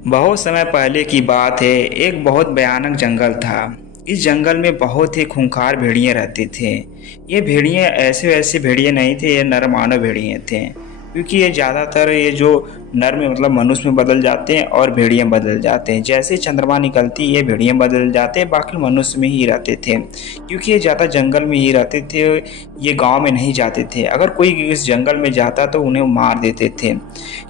बहुत समय पहले की बात है। एक बहुत भयानक जंगल था। इस जंगल में बहुत ही खूंखार भेड़िए रहते थे। ये भेड़िए ऐसे वैसे भेड़िए नहीं थे, ये नर मानव भेड़िए थे। क्योंकि ये ज़्यादातर ये जो नर में मतलब मनुष्य में बदल जाते हैं और भेड़िए बदल जाते हैं। जैसे चंद्रमा निकलती ये भेड़िए बदल जाते हैं, बाकी मनुष्य में ही रहते थे। क्योंकि ये ज़्यादा जंगल में ही रहते थे, ये गांव में नहीं जाते थे। अगर कोई इस जंगल में जाता तो उन्हें मार देते थे।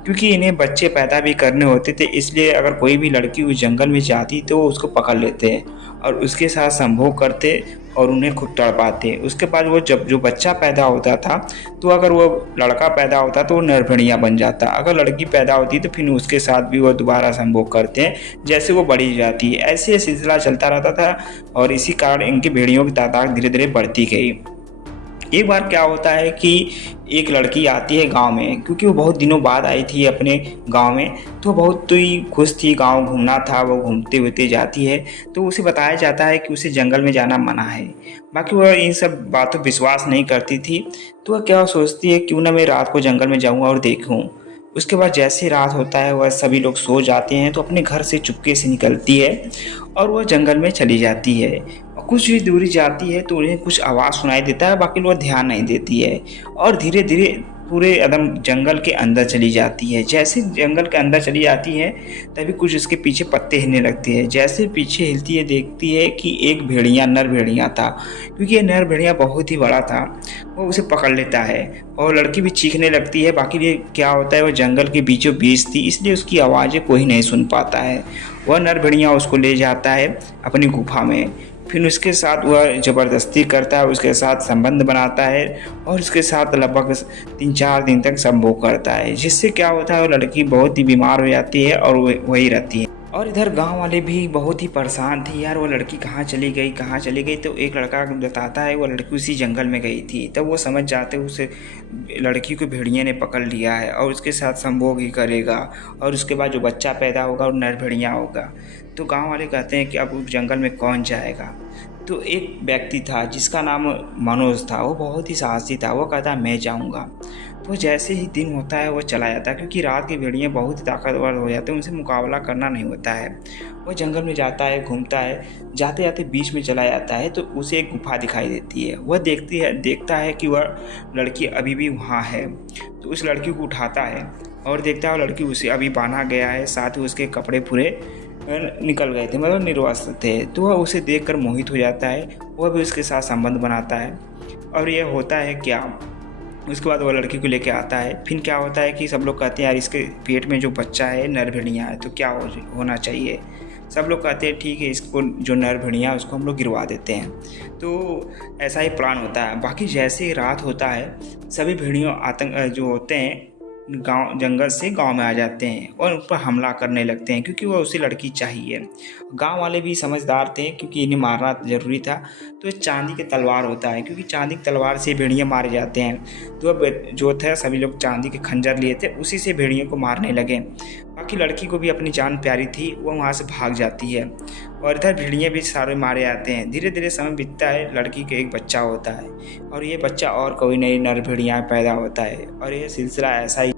क्योंकि इन्हें बच्चे पैदा भी करने होते थे, इसलिए अगर कोई भी लड़की उस जंगल में जाती तो वो उसको पकड़ लेते और उसके साथ संभोग करते और उन्हें खुद तड़पाते। उसके बाद वो जब जो बच्चा पैदा होता था, तो अगर वो लड़का पैदा होता तो वो नर भेड़िया बन जाता। अगर लड़की पैदा होती तो फिर उसके साथ भी वो दोबारा संभोग करते हैं। जैसे वो बढ़ी जाती है, ऐसे सिलसिला चलता रहता था और इसी कारण इनकी भेड़ियों की तादाद धीरे धीरे बढ़ती गई। एक बार क्या होता है कि एक लड़की आती है गांव में, क्योंकि वो बहुत दिनों बाद आई थी अपने गांव में, तो बहुत ही खुश थी। गांव घूमना था, वो घूमते हुए जाती है तो उसे बताया जाता है कि उसे जंगल में जाना मना है। बाकी वह इन सब बातों पर विश्वास नहीं करती थी, तो वह क्या सोचती है, क्यों ना मैं रात को जंगल में जाऊँगा और देखूँ। उसके बाद जैसे रात होता है वह सभी लोग सो जाते हैं, तो अपने घर से चुपके से निकलती है और वह जंगल में चली जाती है। और कुछ ही दूरी जाती है तो उन्हें कुछ आवाज़ सुनाई देता है, बाकी वो ध्यान नहीं देती है और धीरे धीरे पूरे एकदम जंगल के अंदर चली जाती है। जैसे जंगल के अंदर चली जाती है तभी कुछ उसके पीछे पत्ते हिलने लगते हैं। जैसे पीछे हिलती है देखती है कि एक भेड़िया नर भेड़िया था। क्योंकि ये नर भेड़िया बहुत ही बड़ा था, वो उसे पकड़ लेता है और लड़की भी चीखने लगती है। बाकी ये क्या होता है, वह जंगल के बीचों बीच थी, इसलिए उसकी आवाज़ें कोई नहीं सुन पाता है। वह नर भेड़िया उसको ले जाता है अपनी गुफा में। फिर उसके साथ वह ज़बरदस्ती करता है, उसके साथ संबंध बनाता है और उसके साथ लगभग 3-4 दिन तक संभोग करता है। जिससे क्या होता है, वो लड़की बहुत ही बीमार हो जाती है और वही रहती है। और इधर गांव वाले भी बहुत ही परेशान थे, यार वो लड़की कहाँ चली गई कहाँ चली गई। तो एक लड़का बताता है वो लड़की उसी जंगल में गई थी। तब वो समझ जाते उस लड़की को भेड़िए ने पकड़ लिया है और उसके साथ संभोग ही करेगा और उसके बाद जो बच्चा पैदा होगा वो नर भेड़िया होगा। तो गांव वाले कहते हैं कि अब उस जंगल में कौन जाएगा। तो एक व्यक्ति था जिसका नाम मनोज था, वो बहुत ही साहसी था। वो कहता मैं जाऊँगा। तो जैसे ही दिन होता है वो चला जाता है, क्योंकि रात के भेड़िए बहुत ही ताकतवर हो जाते हैं, उनसे मुकाबला करना नहीं होता है। वो जंगल में जाता है, घूमता है, जाते जाते बीच में चला जाता है तो उसे एक गुफा दिखाई देती है। वह देखता है कि वह लड़की अभी भी वहाँ है। तो उस लड़की को उठाता है और देखता है वो लड़की उसे अभी बांधा गया है, साथ ही उसके कपड़े पूरे निकल गए थे, मतलब निर्वस्त्र थे। तो वह उसे देखकर मोहित हो जाता है, वह भी उसके साथ संबंध बनाता है। और यह होता है क्या, उसके बाद वो लड़की को लेके आता है। फिर क्या होता है कि सब लोग कहते हैं यार इसके पेट में जो बच्चा है नर भेड़िया है, तो क्या होना चाहिए। सब लोग कहते हैं ठीक है, इसको जो नर भेड़िया है उसको हम लोग गिरवा देते हैं। तो ऐसा ही प्लान होता है। बाकी जैसे ही रात होता है, सभी भेड़ियों आतंक जो होते हैं गांव जंगल से गांव में आ जाते हैं और उन पर हमला करने लगते हैं, क्योंकि वह उसे लड़की चाहिए। गांव वाले भी समझदार थे, क्योंकि इन्हें मारना ज़रूरी था। तो ये चांदी के तलवार होता है, क्योंकि चांदी की तलवार से भेड़िए मारे जाते हैं। तो अब जो थे सभी लोग चांदी के खंजर लिए थे, उसी से भेड़ियों को मारने लगे। बाकी लड़की को भी अपनी जान प्यारी थी, वो वहाँ से भाग जाती है और इधर भेड़िए भी सारे मारे जाते हैं। धीरे धीरे समय बीतता है, लड़की के एक बच्चा होता है और ये बच्चा और कोई नई नर भेड़िया पैदा होता है और ये सिलसिला ऐसा ही